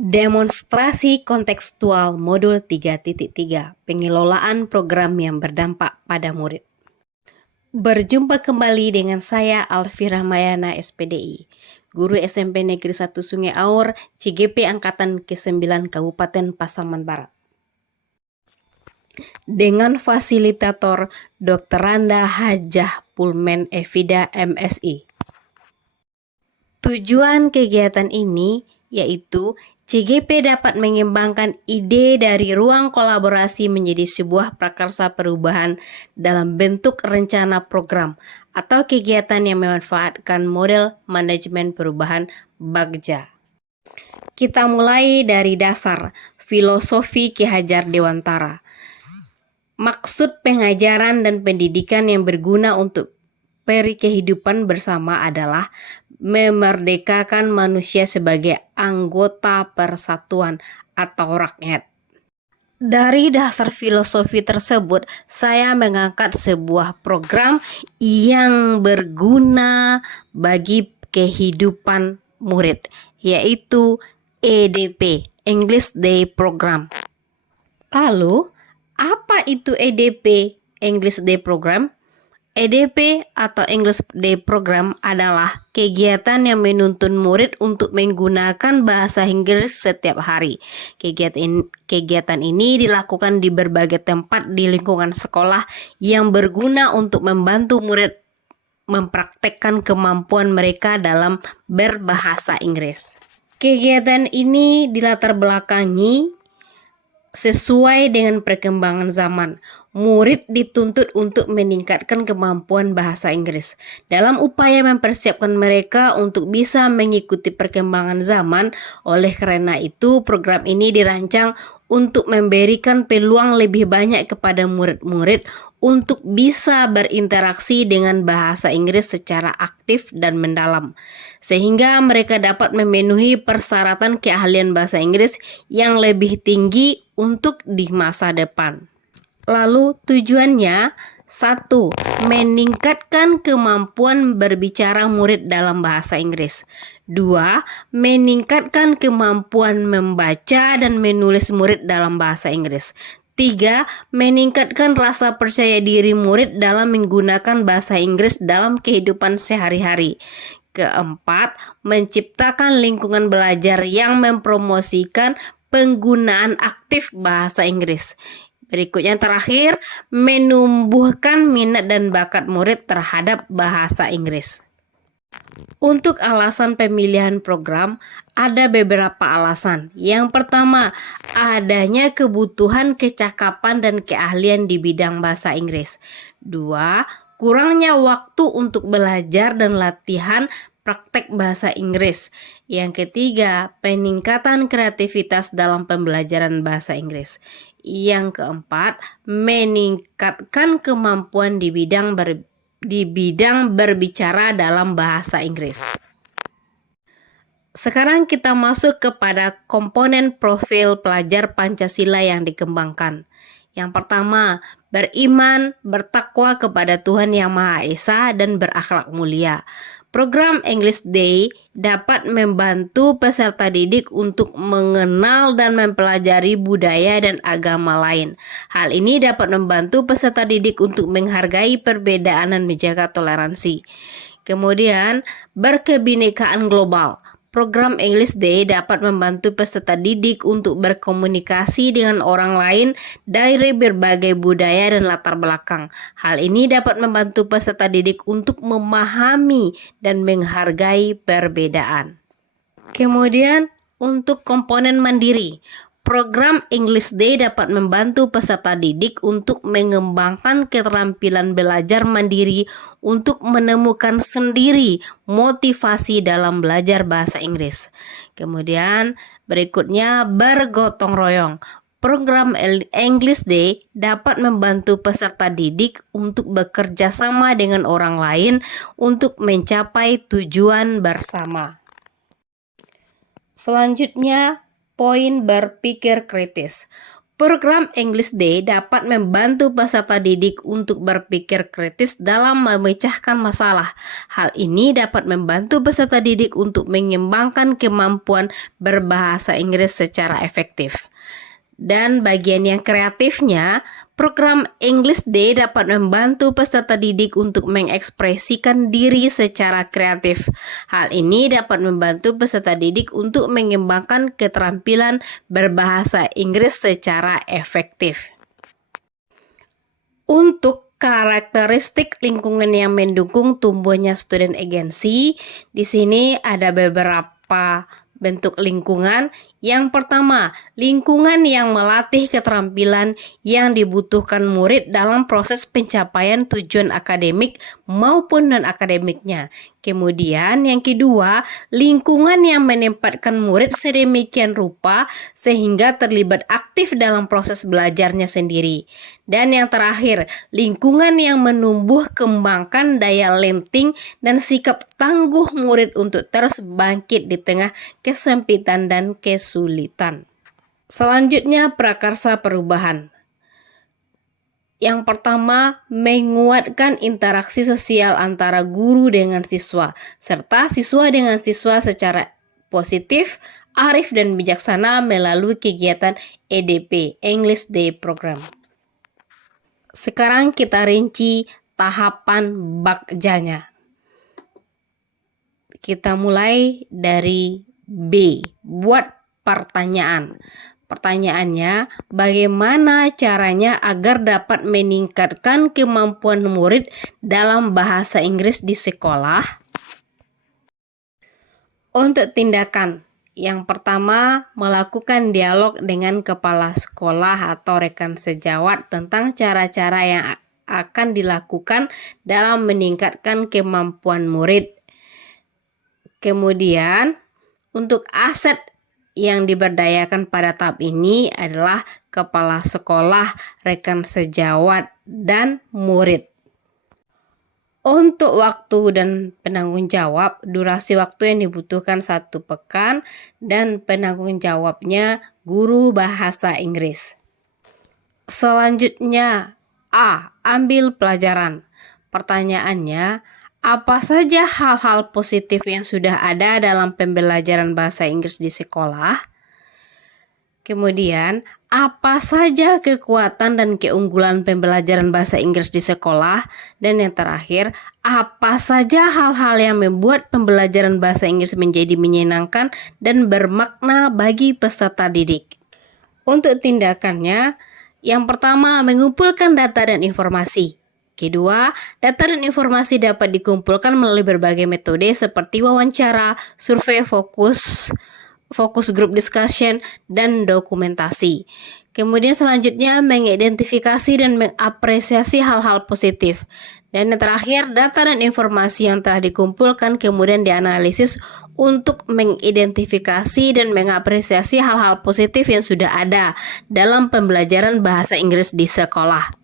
Demonstrasi kontekstual modul 3.3 Pengelolaan program yang berdampak pada murid. Berjumpa kembali dengan saya Alfira Mayana SPDI, Guru SMP Negeri 1 Sungai Aur, CGP Angkatan ke-9 Kabupaten Pasaman Barat. Dengan fasilitator Dr. Randa Hajah Pulmen Evida MSI. Tujuan kegiatan ini yaitu CGP dapat mengembangkan ide dari ruang kolaborasi menjadi sebuah prakarsa perubahan dalam bentuk rencana program atau kegiatan yang memanfaatkan model manajemen perubahan Bagja. Kita mulai dari dasar filosofi Ki Hajar Dewantara. Maksud pengajaran dan pendidikan yang berguna untuk kehidupan bersama adalah memerdekakan manusia sebagai anggota persatuan atau rakyat. Dari dasar filosofi tersebut, saya mengangkat sebuah program yang berguna bagi kehidupan murid, yaitu EDP, English Day Program. Lalu, apa itu EDP, English Day Program? EDP atau English Day Program adalah kegiatan yang menuntun murid untuk menggunakan bahasa Inggris setiap hari. Kegiatan ini dilakukan di berbagai tempat di lingkungan sekolah yang berguna untuk membantu murid mempraktekkan kemampuan mereka dalam berbahasa Inggris. Kegiatan ini dilatar belakangi sesuai dengan perkembangan zaman. Murid dituntut untuk meningkatkan kemampuan bahasa Inggris dalam upaya mempersiapkan mereka untuk bisa mengikuti perkembangan zaman. Oleh karena itu, program ini dirancang untuk memberikan peluang lebih banyak kepada murid-murid untuk bisa berinteraksi dengan bahasa Inggris secara aktif dan mendalam, sehingga mereka dapat memenuhi persyaratan keahlian bahasa Inggris yang lebih tinggi untuk di masa depan. Lalu tujuannya, 1. Meningkatkan kemampuan berbicara murid dalam bahasa Inggris. 2. Meningkatkan kemampuan membaca dan menulis murid dalam bahasa Inggris. 3. Meningkatkan rasa percaya diri murid dalam menggunakan bahasa Inggris dalam kehidupan sehari-hari. 4. Menciptakan lingkungan belajar yang mempromosikan penggunaan aktif bahasa Inggris. Berikutnya terakhir, menumbuhkan minat dan bakat murid terhadap bahasa Inggris. Untuk alasan pemilihan program, ada beberapa alasan. Yang pertama, adanya kebutuhan kecakapan dan keahlian di bidang bahasa Inggris. 2. Kurangnya waktu untuk belajar dan latihan praktek bahasa Inggris. Yang ketiga, peningkatan kreativitas dalam pembelajaran bahasa Inggris. Yang keempat, meningkatkan kemampuan di bidang berbicara dalam bahasa Inggris. Sekarang kita masuk kepada komponen profil pelajar Pancasila yang dikembangkan. Yang pertama, beriman, bertakwa kepada Tuhan Yang Maha Esa dan berakhlak mulia. Program English Day dapat membantu peserta didik untuk mengenal dan mempelajari budaya dan agama lain. Hal ini dapat membantu peserta didik untuk menghargai perbedaan dan menjaga toleransi. Kemudian, berkebinekaan global. Program English Day dapat membantu peserta didik untuk berkomunikasi dengan orang lain dari berbagai budaya dan latar belakang. Hal ini dapat membantu peserta didik untuk memahami dan menghargai perbedaan. Kemudian, untuk komponen mandiri, program English Day dapat membantu peserta didik untuk mengembangkan keterampilan belajar mandiri untuk menemukan sendiri motivasi dalam belajar bahasa Inggris. Kemudian berikutnya, bergotong royong. Program English Day dapat membantu peserta didik untuk bekerja sama dengan orang lain untuk mencapai tujuan bersama. Selanjutnya, poin berpikir kritis. Program English Day dapat membantu peserta didik untuk berpikir kritis dalam memecahkan masalah. Hal ini dapat membantu peserta didik untuk mengembangkan kemampuan berbahasa Inggris secara efektif. Dan bagian yang kreatifnya, program English Day dapat membantu peserta didik untuk mengekspresikan diri secara kreatif. Hal ini dapat membantu peserta didik untuk mengembangkan keterampilan berbahasa Inggris secara efektif. Untuk karakteristik lingkungan yang mendukung tumbuhnya student agency, di sini ada beberapa bentuk lingkungan. Yang pertama, lingkungan yang melatih keterampilan yang dibutuhkan murid dalam proses pencapaian tujuan akademik maupun non-akademiknya. Kemudian yang kedua, lingkungan yang menempatkan murid sedemikian rupa sehingga terlibat aktif dalam proses belajarnya sendiri. Dan yang terakhir, lingkungan yang menumbuh kembangkan daya lenting dan sikap tangguh murid untuk terus bangkit di tengah kesempitan dan kesulitan. Selanjutnya, prakarsa perubahan. Yang pertama, menguatkan interaksi sosial antara guru dengan siswa, serta siswa dengan siswa secara positif, arif dan bijaksana melalui kegiatan EDP, English Day Program. Sekarang kita rinci tahapan bakjanya. Kita mulai dari B, buat pertanyaan. Pertanyaannya, bagaimana caranya agar dapat meningkatkan kemampuan murid dalam bahasa Inggris di sekolah? Untuk tindakan, yang pertama, melakukan dialog dengan kepala sekolah atau rekan sejawat tentang cara-cara yang akan dilakukan dalam meningkatkan kemampuan murid. Kemudian, untuk aset yang diberdayakan pada tahap ini adalah kepala sekolah, rekan sejawat, dan murid. Untuk waktu dan penanggung jawab, durasi waktu yang dibutuhkan 1 pekan dan penanggung jawabnya guru bahasa Inggris. Selanjutnya, A. Ambil pelajaran. Pertanyaannya, apa saja hal-hal positif yang sudah ada dalam pembelajaran bahasa Inggris di sekolah? Kemudian, apa saja kekuatan dan keunggulan pembelajaran bahasa Inggris di sekolah? Dan yang terakhir, apa saja hal-hal yang membuat pembelajaran bahasa Inggris menjadi menyenangkan dan bermakna bagi peserta didik? Untuk tindakannya, yang pertama, mengumpulkan data dan informasi. Kedua, data dan informasi dapat dikumpulkan melalui berbagai metode seperti wawancara, survei fokus group discussion, dan dokumentasi. Kemudian selanjutnya, mengidentifikasi dan mengapresiasi hal-hal positif. Dan yang terakhir, data dan informasi yang telah dikumpulkan kemudian dianalisis untuk mengidentifikasi dan mengapresiasi hal-hal positif yang sudah ada dalam pembelajaran bahasa Inggris di sekolah.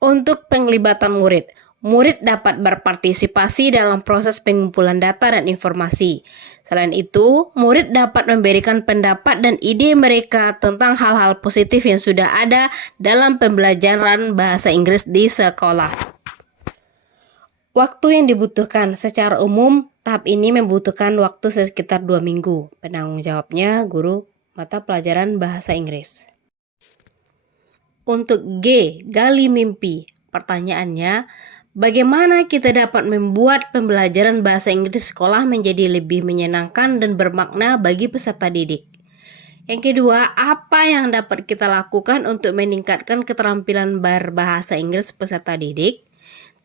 Untuk penglibatan murid, murid dapat berpartisipasi dalam proses pengumpulan data dan informasi. Selain itu, murid dapat memberikan pendapat dan ide mereka tentang hal-hal positif yang sudah ada dalam pembelajaran bahasa Inggris di sekolah. Waktu yang dibutuhkan secara umum, tahap ini membutuhkan waktu sekitar 2 minggu. Penanggung jawabnya guru mata pelajaran bahasa Inggris. Untuk G, gali mimpi. Pertanyaannya, bagaimana kita dapat membuat pembelajaran bahasa Inggris di sekolah menjadi lebih menyenangkan dan bermakna bagi peserta didik? Yang kedua, apa yang dapat kita lakukan untuk meningkatkan keterampilan berbahasa Inggris peserta didik?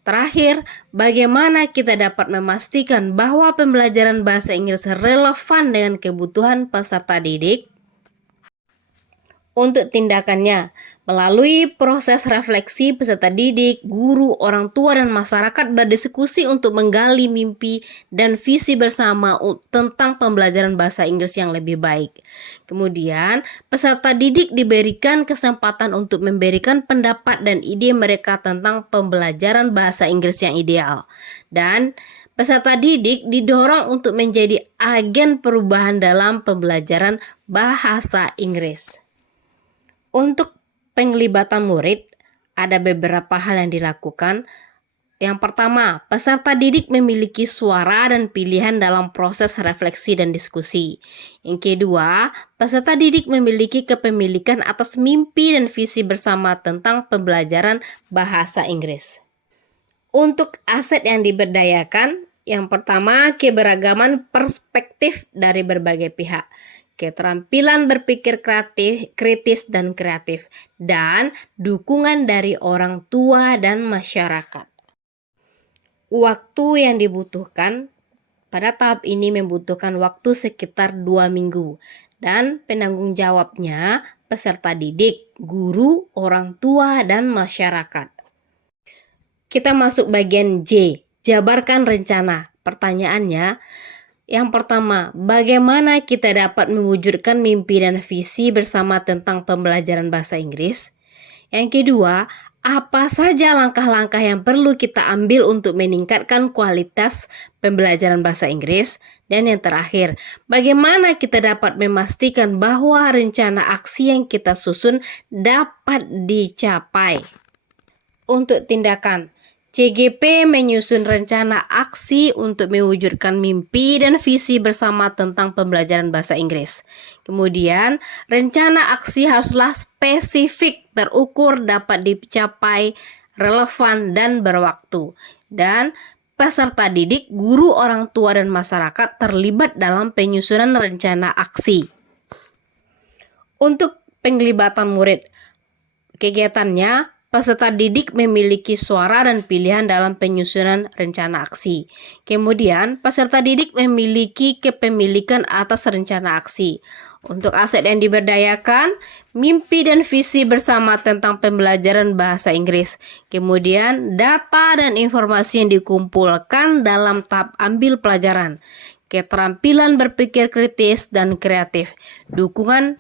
Terakhir, bagaimana kita dapat memastikan bahwa pembelajaran bahasa Inggris relevan dengan kebutuhan peserta didik? Untuk tindakannya, melalui proses refleksi peserta didik, guru, orang tua, dan masyarakat berdiskusi untuk menggali mimpi dan visi bersama tentang pembelajaran bahasa Inggris yang lebih baik. Kemudian, peserta didik diberikan kesempatan untuk memberikan pendapat dan ide mereka tentang pembelajaran bahasa Inggris yang ideal. Dan peserta didik didorong untuk menjadi agen perubahan dalam pembelajaran bahasa Inggris. Untuk penglibatan murid, ada beberapa hal yang dilakukan. Yang pertama, peserta didik memiliki suara dan pilihan dalam proses refleksi dan diskusi. Yang kedua, peserta didik memiliki kepemilikan atas mimpi dan visi bersama tentang pembelajaran bahasa Inggris. Untuk aset yang diberdayakan, yang pertama, keberagaman perspektif dari berbagai pihak, keterampilan berpikir kritis dan kreatif, dan dukungan dari orang tua dan masyarakat. Waktu yang dibutuhkan pada tahap ini membutuhkan waktu sekitar 2 minggu, dan penanggung jawabnya peserta didik, guru, orang tua, dan masyarakat. Kita masuk bagian J, jabarkan rencana. Pertanyaannya, yang pertama, bagaimana kita dapat mewujudkan mimpi dan visi bersama tentang pembelajaran bahasa Inggris? Yang kedua, apa saja langkah-langkah yang perlu kita ambil untuk meningkatkan kualitas pembelajaran bahasa Inggris? Dan yang terakhir, bagaimana kita dapat memastikan bahwa rencana aksi yang kita susun dapat dicapai? Untuk tindakan, CGP menyusun rencana aksi untuk mewujudkan mimpi dan visi bersama tentang pembelajaran bahasa Inggris. Kemudian, rencana aksi haruslah spesifik, terukur, dapat dicapai, relevan, dan berwaktu. Dan peserta didik, guru, orang tua, dan masyarakat terlibat dalam penyusunan rencana aksi. Untuk penglibatan murid, kegiatannya, peserta didik memiliki suara dan pilihan dalam penyusunan rencana aksi. Kemudian, peserta didik memiliki kepemilikan atas rencana aksi. Untuk aset yang diberdayakan, mimpi dan visi bersama tentang pembelajaran bahasa Inggris. Kemudian, data dan informasi yang dikumpulkan dalam tahap ambil pelajaran. Keterampilan berpikir kritis dan kreatif. Dukungan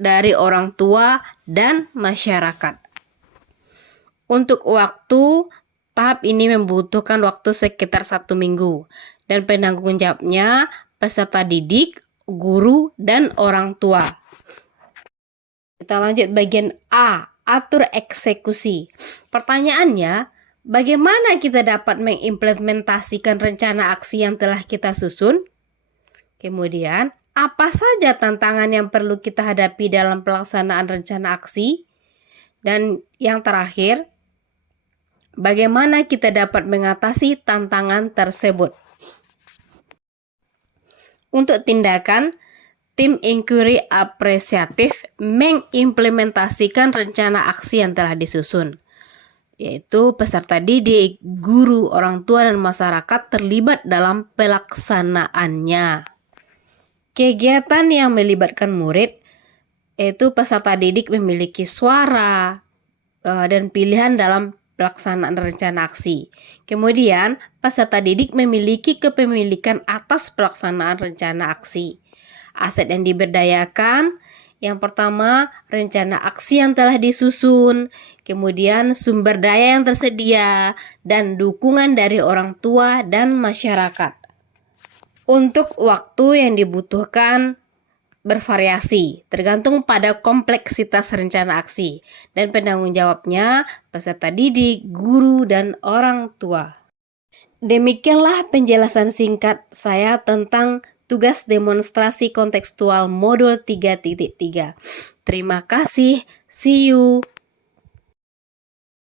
dari orang tua dan masyarakat. Untuk waktu, tahap ini membutuhkan waktu sekitar 1 minggu. Dan penanggung jawabnya peserta didik, guru, dan orang tua. Kita lanjut bagian A, atur eksekusi. Pertanyaannya, bagaimana kita dapat mengimplementasikan rencana aksi yang telah kita susun? Kemudian, apa saja tantangan yang perlu kita hadapi dalam pelaksanaan rencana aksi? Dan yang terakhir, bagaimana kita dapat mengatasi tantangan tersebut? Untuk tindakan, tim inquiry apresiatif mengimplementasikan rencana aksi yang telah disusun, yaitu peserta didik, guru, orang tua, dan masyarakat terlibat dalam pelaksanaannya. Kegiatan yang melibatkan murid, yaitu peserta didik memiliki suara dan pilihan dalam pelaksanaan rencana aksi. Kemudian, peserta didik memiliki kepemilikan atas pelaksanaan rencana aksi. Aset yang diberdayakan, yang pertama, rencana aksi yang telah disusun, kemudian sumber daya yang tersedia, dan dukungan dari orang tua dan masyarakat. Untuk waktu yang dibutuhkan bervariasi, tergantung pada kompleksitas rencana aksi, dan penanggung jawabnya peserta didik, guru, dan orang tua. Demikianlah penjelasan singkat saya tentang tugas demonstrasi kontekstual modul 3.3. Terima kasih, see you.